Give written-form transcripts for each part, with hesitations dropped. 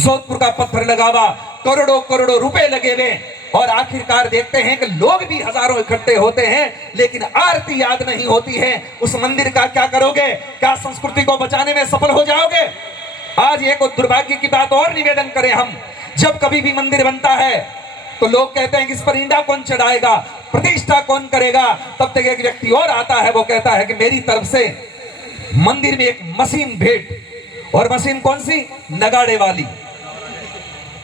जोधपुर का पत्थर लगावा, करोड़ों करोड़ों रुपए लगे हुए, और आखिरकार देखते हैं कि लोग भी हजारों इकट्ठे होते हैं, लेकिन आरती याद नहीं होती है। उस मंदिर का क्या करोगे? क्या संस्कृति को बचाने में सफल हो जाओगे? आज एक दुर्भाग्य की बात और निवेदन करें हम, जब कभी भी मंदिर बनता है तो लोग कहते हैं कि इस पर ईंटा कौन चढ़ाएगा, प्रतिष्ठा कौन करेगा। तब तक एक व्यक्ति और आता है, वो कहता है कि मेरी तरफ से मंदिर में एक मशीन भेंट, और मशीन कौन सी? नगाड़े वाली।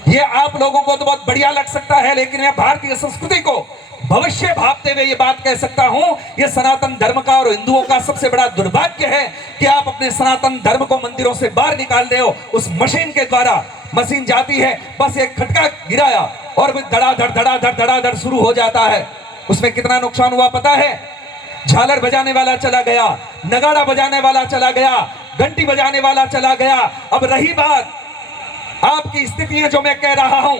ये आप लोगों को तो बहुत बढ़िया लग सकता है, लेकिन मैं भारतीय संस्कृति को भविष्य भावते हुए ये बात कह सकता हूं, ये सनातन धर्म का और हिंदुओं का सबसे बड़ा दुर्भाग्य है कि आप अपने सनातन धर्म को मंदिरों से बाहर निकाल रहे हो उस मशीन के द्वारा। मशीन जाती है, बस एक खटका गिराया और धड़ाधड़ धड़ाधड़ धड़ाधड़ शुरू हो जाता है। उसमें कितना नुकसान हुआ पता है? झालर बजाने वाला चला गया, नगाड़ा बजाने वाला चला गया, घंटी बजाने वाला चला गया। अब रही बात आपकी स्थितियां जो मैं कह रहा हूं,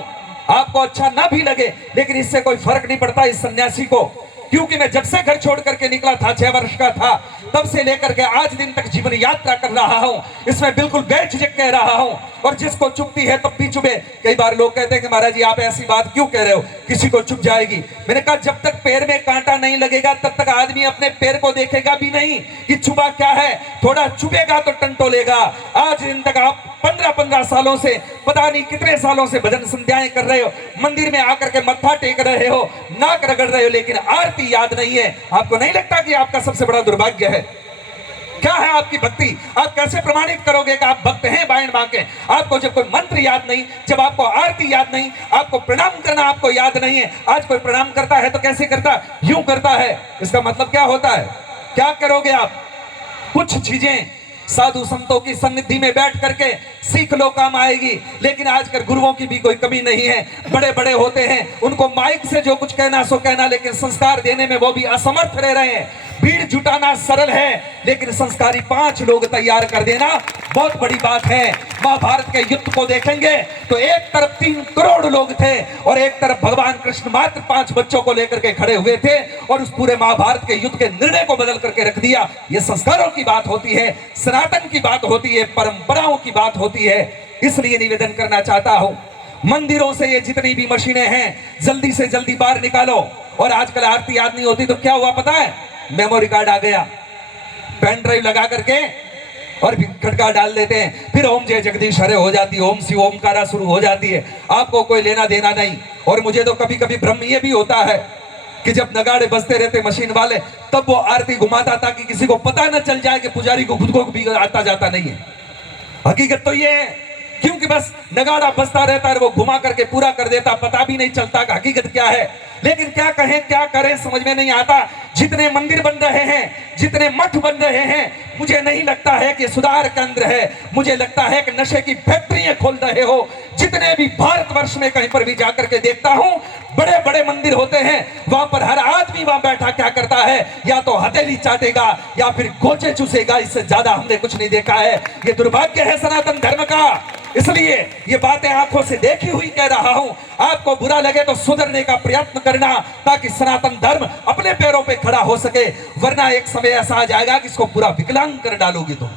आपको अच्छा ना भी लगे, लेकिन इससे कोई फर्क नहीं पड़ता इस सन्यासी को, क्योंकि मैं जब से घर छोड़ करके निकला था, 6 वर्ष का था, तब से लेकर के आज दिन तक जीवन यात्रा कर रहा हूं। इसमें बिल्कुल बेझिझक कह रहा हूं, और जिसको चुभती है तब भी चुभे। कई बार लोग कहते हैं कि महाराज जी आप ऐसी बात क्यों कह रहे हो, किसी को चुभ जाएगी। मैंने कहा जब तक पैर में कांटा नहीं लगेगा तब तक आदमी अपने पैर को देखेगा भी नहीं कि चुभा क्या है। थोड़ा चुभेगा तो टंटोलेगा। आज दिन तक आप 15-15 सालों से, पता नहीं कितने सालों से भजन संध्याएं कर रहे हो, मंदिर में आकर के मत्था टेक रहे हो, नाक रगड़ रहे हो, लेकिन आरती याद नहीं है। आपको नहीं लगता कि आपका सबसे बड़ा दुर्भाग्य है? क्या है आपकी भक्ति? आप कैसे प्रमाणित करोगे कि आप भक्त हैं बाएं बांके? आपको जब कोई मंत्र याद नहीं, जब आपको आरती याद नहीं, आपको प्रणाम करना आपको याद नहीं है। आज कोई प्रणाम करता है तो कैसे करता? यूं करता है। इसका मतलब क्या होता है? क्या करोगे आप? कुछ चीजें साधु संतों की सन्निधि में बैठ करके सीख लो, काम आएगी। लेकिन आजकल गुरुओं की भी कोई कमी नहीं है, बड़े बड़े होते हैं, उनको माइक से जो कुछ कहना सो कहना, लेकिन संस्कार देने में वो भी असमर्थ रह रहे हैं। भीड़ जुटाना सरल है, लेकिन संस्कारी 5 लोग तैयार कर देना बहुत बड़ी बात है। महाभारत के युद्ध को देखेंगे तो एक तरफ 3 करोड़ लोग थे और एक तरफ भगवान कृष्ण मात्र 5 बच्चों को लेकर के खड़े हुए थे, और उस पूरे महाभारत के युद्ध के निर्णय को बदल करके रख दिया। ये संस्कारों की बात होती है, सनातन की बात होती है, परंपराओं की बात होती है। इसलिए निवेदन करना चाहता हूं, मंदिरों से ये जितनी भी मशीनें हैं जल्दी से जल्दी बाहर निकालो। और आजकल आरती याद नहीं होती तो क्या हुआ पता है? मेमोरी कार्ड आ गया, पेन ड्राइव लगा करके और खटका डाल देते हैं, फिर ओम जय जगदीश हरे हो जाती है, ओम शिव ओमकारा शुरू हो जाती है। आपको कोई लेना देना नहीं। और मुझे तो कभी कभी भ्रम ये भी होता है कि जब नगाड़े बजते रहते मशीन वाले, तब वो आरती घुमाता ताकि किसी को पता न चल जाए कि पुजारी को खुद को भी आता जाता नहीं है। हकीकत तो ये है, क्योंकि बस नगाड़ा बजता रहता है, वो घुमा करके पूरा कर देता, पता भी नहीं चलता कि हकीकत क्या है। लेकिन क्या कहें क्या करें समझ में नहीं आता। जितने मंदिर बन रहे हैं, जितने मठ बन रहे हैं, मुझे नहीं लगता है कि सुधार केंद्र है, मुझे लगता है कि नशे की फैक्ट्रियां खोल रहे हो। जितने भी भारतवर्ष में कहीं पर भी जाकर के देखता हूं, बड़े बड़े मंदिर होते हैं, वहां पर हर आदमी वहां बैठा क्या करता है? या तो हथेली चाटेगा या फिर गोचे चूसेगा। इससे ज्यादा हमने कुछ नहीं देखा है। ये दुर्भाग्य है सनातन धर्म का। इसलिए ये बातें आंखों से देखी हुई कह रहा हूं। आपको बुरा लगे तो सुधरने का प्रयत्न करना, ताकि सनातन धर्म अपने पैरों पे खड़ा हो सके, वरना एक समय ऐसा आ जाएगा कि इसको पूरा विकलांग कर डालोगे तुम।